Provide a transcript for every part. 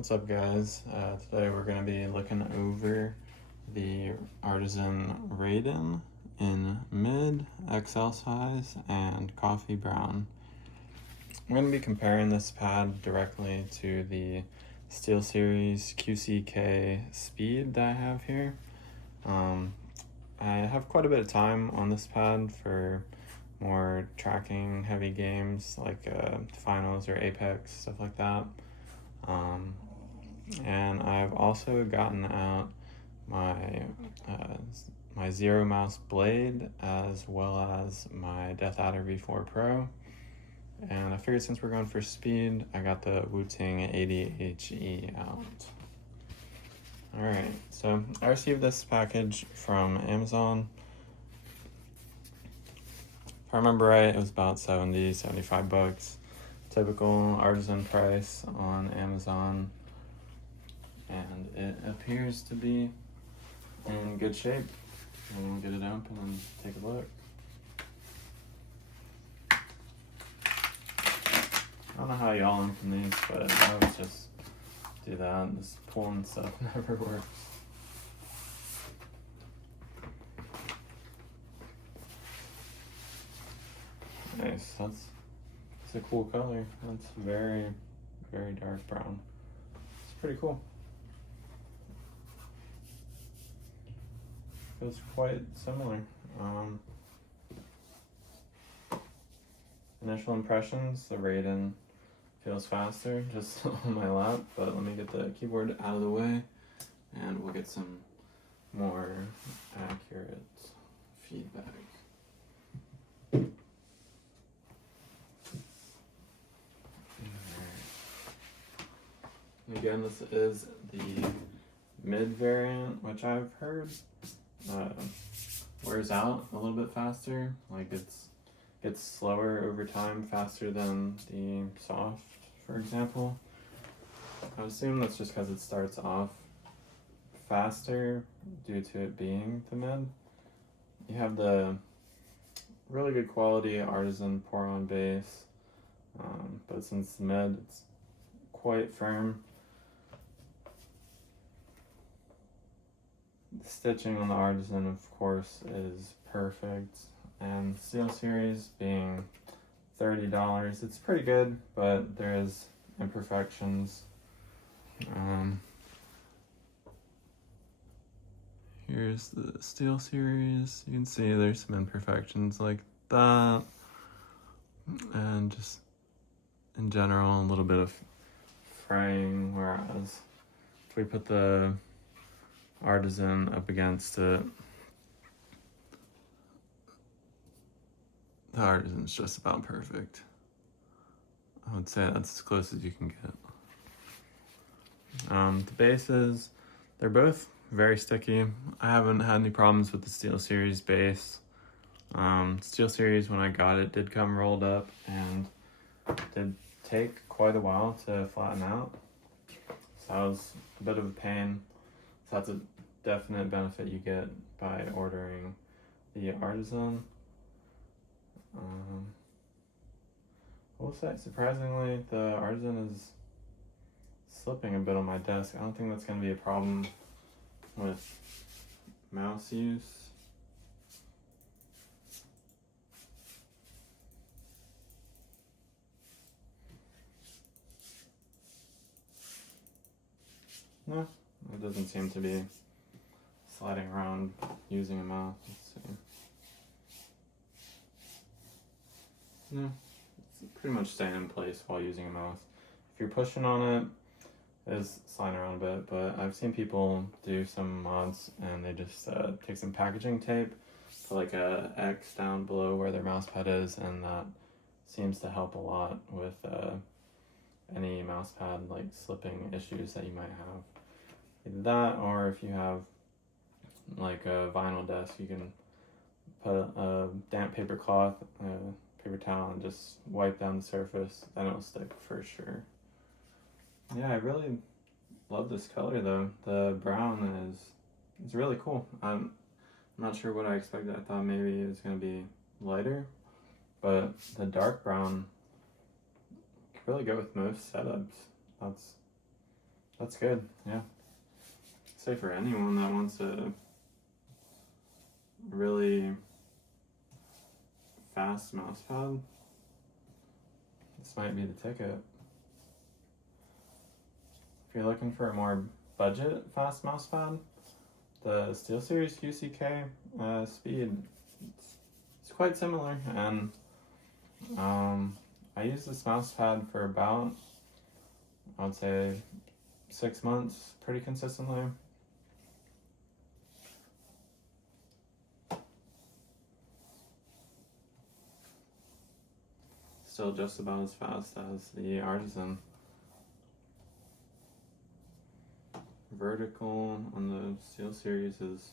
What's up, guys? Today we're going to be looking over the Artisan Raiden in mid, XL size, and coffee brown. I'm going to be comparing this pad directly to the SteelSeries QCK Speed that I have here. I have quite a bit of time on this pad for more tracking heavy games like finals or Apex, stuff like that. And I've also gotten out my my Zero Mouse Blade as well as my Death Adder V4 Pro. And I figured since we're going for speed, I got the Wu-Ting 80HE out. Alright, so I received this package from Amazon. If I remember right, it was about 75 bucks. Typical artisan price on Amazon. And it appears to be in good shape. We'll get it open and take a look. I don't know how y'all open these, but I always just do that. Just pulling stuff never works. Nice, that's a cool color. That's very, very dark brown. It's pretty cool. Feels quite similar. Initial impressions, the Raiden feels faster just on my lap, but let me get the keyboard out of the way and we'll get some more accurate feedback. And again, this is the mid variant, which I've heard wears out a little bit faster. Like gets slower over time, faster than the soft, for example. I assume that's just because it starts off faster due to it being the mid. You have the really good quality Artisan pour-on base, but since the mid, it's quite firm. The stitching on the Artisan, of course, is perfect, and SteelSeries being $30, it's pretty good, but there is imperfections. Here's the SteelSeries. You can see there's some imperfections like that, and just in general a little bit of fraying, whereas if we put the Artisan up against it, the Artisan's just about perfect. I would say that's as close as you can get. The bases, they're both very sticky. I haven't had any problems with the SteelSeries base. SteelSeries, when I got it, did come rolled up and did take quite a while to flatten out. So that was a bit of a pain. So that's a definite benefit you get by ordering the Artisan. I will say, surprisingly, the Artisan is slipping a bit on my desk. I don't think that's going to be a problem with mouse use. No, it doesn't seem to be sliding around using a mouse. Let's see. No, it's pretty much staying in place while using a mouse. If you're pushing on it, it's sliding around a bit, but I've seen people do some mods and they just take some packaging tape, put like a X down below where their mouse pad is, and that seems to help a lot with any mouse pad like slipping issues that you might have. Either that, or if you have like a vinyl desk, you can put a damp paper cloth, paper towel, and just wipe down the surface, then it'll stick for sure. Yeah, I really love this color though. The brown is really cool. I'm not sure what I expected. I thought maybe it was going to be lighter, but the dark brown could really go with most setups. That's That's good, yeah. Say for anyone that wants a really fast mouse pad, this might be the ticket. If you're looking for a more budget fast mouse pad, the SteelSeries QCK speed, it's quite similar, and I use this mouse pad for about, I would say, 6 months pretty consistently. Still just about as fast as the Artisan. Vertical on the SteelSeries is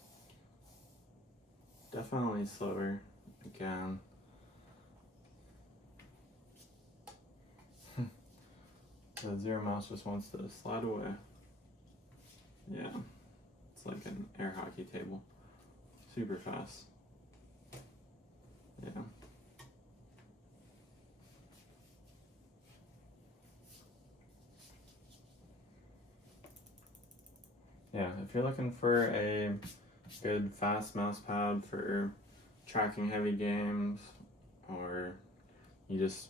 definitely slower. Again, the Zero mouse just wants to slide away. Yeah, it's like an air hockey table. Super fast. Yeah. Yeah, if you're looking for a good fast mouse pad for tracking heavy games, or you just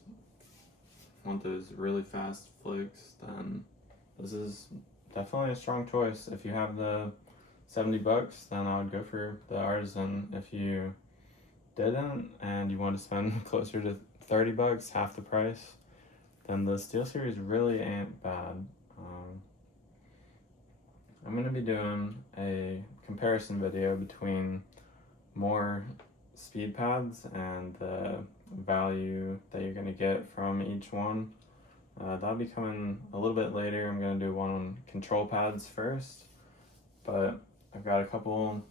want those really fast flicks, then this is definitely a strong choice. If you have the $70, then I would go for the Artisan. If you didn't and you want to spend closer to $30, half the price, then the SteelSeries really ain't bad. I'm going to be doing a comparison video between more speed pads and the value that you're going to get from each one. That'll be coming a little bit later. I'm going to do one on control pads first, but I've got a couple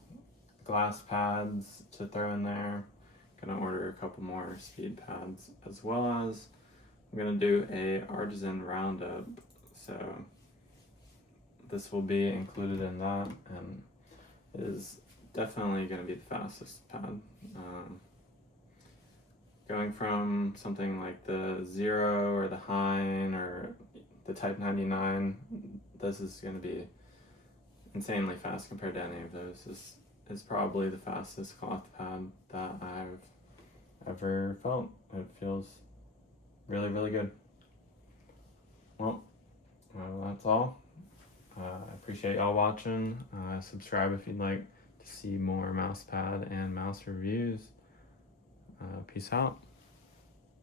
glass pads to throw in there. I'm going to order a couple more speed pads, as well as I'm going to do a Artisan roundup. So this will be included in that, and it is definitely going to be the fastest pad. Going from something like the Zero or the Hein or the Type 99, this is going to be insanely fast compared to any of those. This is probably the fastest cloth pad that I've ever felt. It feels really, really good. Well, that's all. I appreciate y'all watching. Subscribe if you'd like to see more mouse pad and mouse reviews. Peace out.